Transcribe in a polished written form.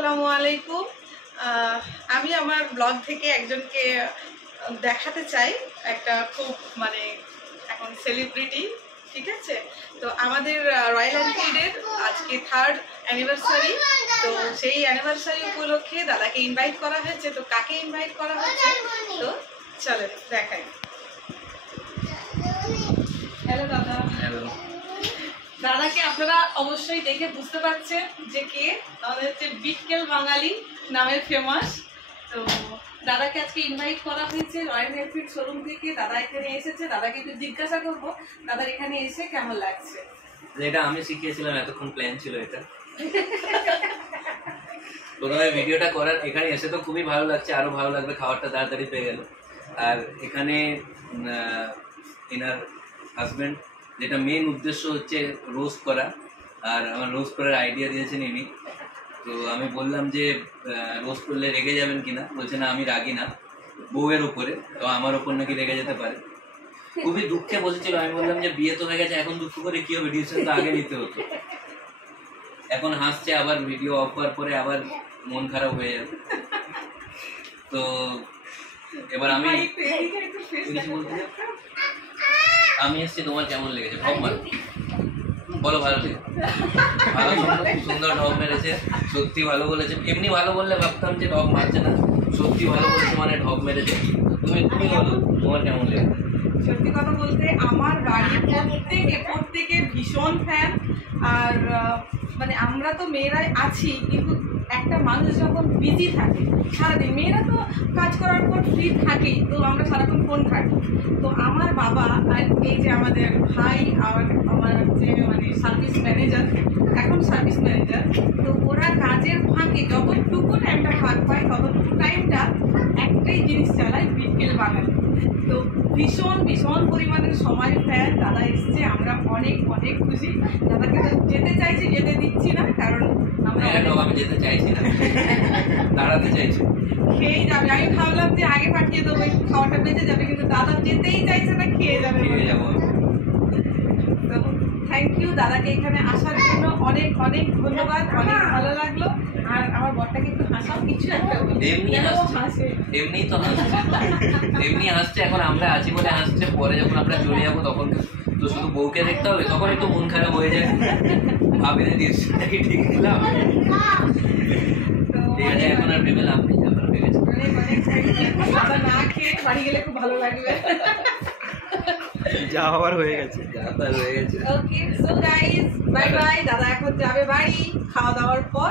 আসসালামু আলাইকুম। আমি আমার ব্লগ থেকে একজনকে দেখাতে চাই, একটা খুব মানে এখন সেলিব্রিটি, ঠিক আছে? তো আমাদের রয়্যাল এনফিল্ডের আজকে 3rd অ্যানিভার্সারি। তো সেই অ্যানিভার্সারি উপলক্ষে দাদাকে ইনভাইট করা হয়েছে। তো কাকে ইনভাইট করা হয়েছে তো চলেন দেখাই। হ্যালো দাদা। হ্যালো। দাদাকে আপনারা অবশ্যই দেখে বুঝতে পারছেন যে কে, আমাদের হচ্ছে বিটকেল বাঙালি নামের ফেমাস। তো দাদাকে আজকে ইনভাইট করা হয়েছে রয়্যাল এনফিল্ড শোরুম থেকে। দাদা এখানে এসেছে, দাদাকে একটু জিজ্ঞাসা করবো দাদার এখানে এসে কেমন লাগছে। এটা আমি শিখিয়েছিলাম, এতক্ষণ প্ল্যান ছিল এটা। প্রথমে ভিডিওটা করার, এখানে এসে তো খুবই ভালো লাগছে, আরো ভালো লাগবে, খাবারটা তাড়াতাড়ি পেয়ে গেল। আর এখানে এনার হাজব্যান্ড, যেটা মেন উদ্দেশ্য হচ্ছে রোস্ট করা, আর আমার রোস্ট করার আইডিয়া দিয়েছেন ইনি। তো আমি বললাম যে রোস্ট করলে রেগে যাবেন কিনা, বলছে না আমি রাগি না, বউয়ের উপরে, তো আমার ওপর নাকি রেগে যেতে পারে। খুবই দুঃখে বসেছিল। আমি বললাম যে বিয়ে তো হয়ে গেছে, এখন দুঃখ করে কি হবে, ডিসিশন তো আগে নিতে হতো। এখন হাসছে, আবার ভিডিও অফ হওয়ার পরে আবার মন খারাপ হয়ে যাবে। তো এবার আমি এসছি, তোমার কেমন লেগেছে? ঢপ মার, বলো ভালো লেগেছে? ভালো, সুন্দর ঢপ মেরেছে, সত্যি ভালো বলেছে। এমনি ভালো বললে ভাবতাম যে ঢপ মারছে না, সত্যি ভালো বলেছে মানে ঢপ মেরেছে। তুমি বলো তোমার কেমন লেগেছে? সত্যি কথা বলতে আমার বাড়ির প্রত্যেকে ভীষণ ফ্যান। আর মানে আমরা তো মেয়েরাই আছি, কিন্তু একটা মানুষ যখন বিজি থাকে সারাদিন, মেয়েরা তো কাজ করার পর ফ্রি থাকেই, তো আমরা সারাক্ষণ ফোন ঘাঁটি। তো আমার বাবা আর এই যে আমাদের ভাই আর আমার যে মানে সার্ভিস ম্যানেজার, এখন সার্ভিস ম্যানেজার, তো ওরা কাজের ফাঁকে যতটুকু টাইমটা ভাগ পায় ততটুকু টাইমটা একটাই জিনিস চালায়, বিটকেল বাঙালি। তো ভীষণ পরিমাণের সময় ফ্যান। দাদা এসছে, আমরা অনেক খুশি। দাদাকে তো যেতে চাইছি, যেতে দিচ্ছি না, কারণ আমরা আমি যেতে চাইছি না, দাঁড়াতে চাইছি, খেয়েই যাবে। আমি ভাবলাম যে আগে পাঠিয়ে দেবো, খাওয়াটা বেঁচে যাবে, কিন্তু দাদা যেতেই চাইছে না, খেয়ে যাবে। তো থ্যাংক ইউ দাদাকে এখানে আসার জন্য, অনেক ধন্যবাদ, অনেক ভালো লাগলো। আর আমার বরটাকে একটু হাসাও, কিছু একটা এমনি তো এমনি হাসছে। এখন আমরা আছি বলে হাসছে, পরে যখন আমরা চলে যাবো তখন তো শুধু বউকে দেখতে হবে, তখন একটু মন খারাপ হয়ে যায়। ভাবি না ডিসিশনটাকে ঠিক ছিলাম, ঠিক আছে, এখন আর ভেবে লাভ নেই, আপনারা ভেবেছেন। দাদা না খেয়ে বাড়ি গেলে খুব ভালো লাগবে। যা হওয়ার হয়ে গেছে। ওকে, সো গাইস, বাই বাই। দাদা এখন যাবে বাড়ি খাওয়া দাওয়ার পর।